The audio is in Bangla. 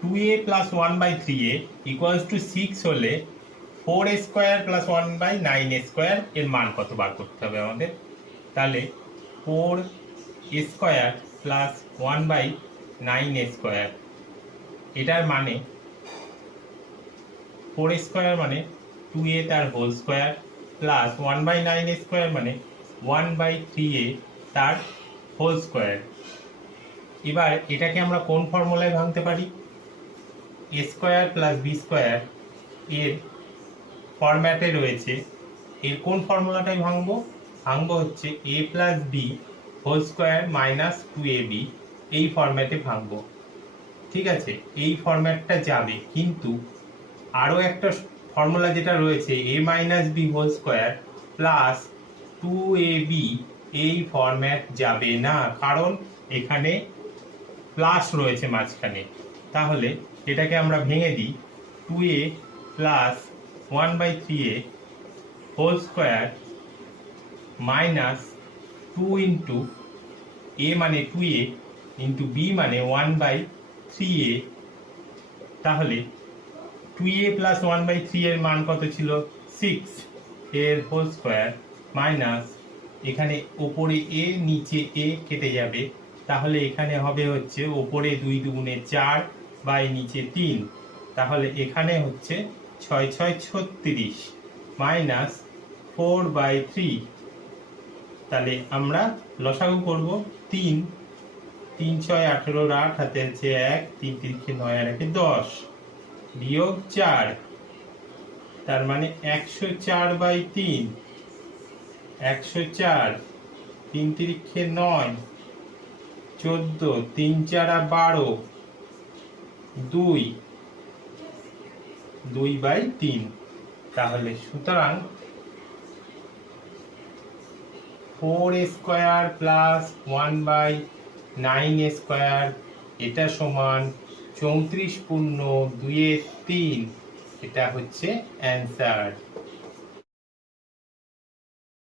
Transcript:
2a plus 1/3a equals to 6 হলে 4a square plus 1/9a square এর মান কত বার করতে হবে আমাদের? তাহলে 4a square plus 1/9a square, এটার মানে 4a স্কোয়ার মানে 2a তার whole square plus 1/9a square মানে 1/3a তার হোল স্কোয়ার। এবার এটাকে আমরা কোন ফর্মুলায় ভাঙতে পারি? A square plus B square এর ফরম্যাটে রয়েছে। এর কোন ফর্মুলাটাই ভাঙবো? হচ্ছে A plus B whole square minus 2ab, এই ফরম্যাটে ভাঙবো। ঠিক আছে, এই ফরম্যাটটা যাবে, কিন্তু আরও একটা ফর্মুলা যেটা রয়েছে A minus B whole square plus 2ab, এই ফরম্যাট যাবে না, কারণ এখানে প্লাস রয়েছে মাঝখানে। তাহলে এটাকে আমরা ভেঙে দিই। 2a plus 1/3a whole square minus 2 into a মানে 2a ইন্টু b মানে 1/3a। তাহলে 2a প্লাস 1/3 এর মান কত ছিল? 6 এর হোল স্কোয়ার মাইনাস এখানে ওপরে a নিচে a কেটে যাবে, তাহলে এখানে হবে হচ্ছে ওপরে 2 দুগুণে 4 বাই নিচে 3, তাহলে এখানে হচ্ছে 6 6 36 মাইনাস 4/3। তাহলে আমরা লসাগু করব 3 3 6 18 8 হাতে আছে 1 3 3 9 আর 1 10 বিয়োগ 4, তার মানে 104/3 104 3 3 9 14 3 4 12 2 2/3। তাহলে সুতরাং 4a square plus 1/9a square এটা সমান 34 পূর্ণ 2/3, এটা হচ্ছে অ্যান্সার।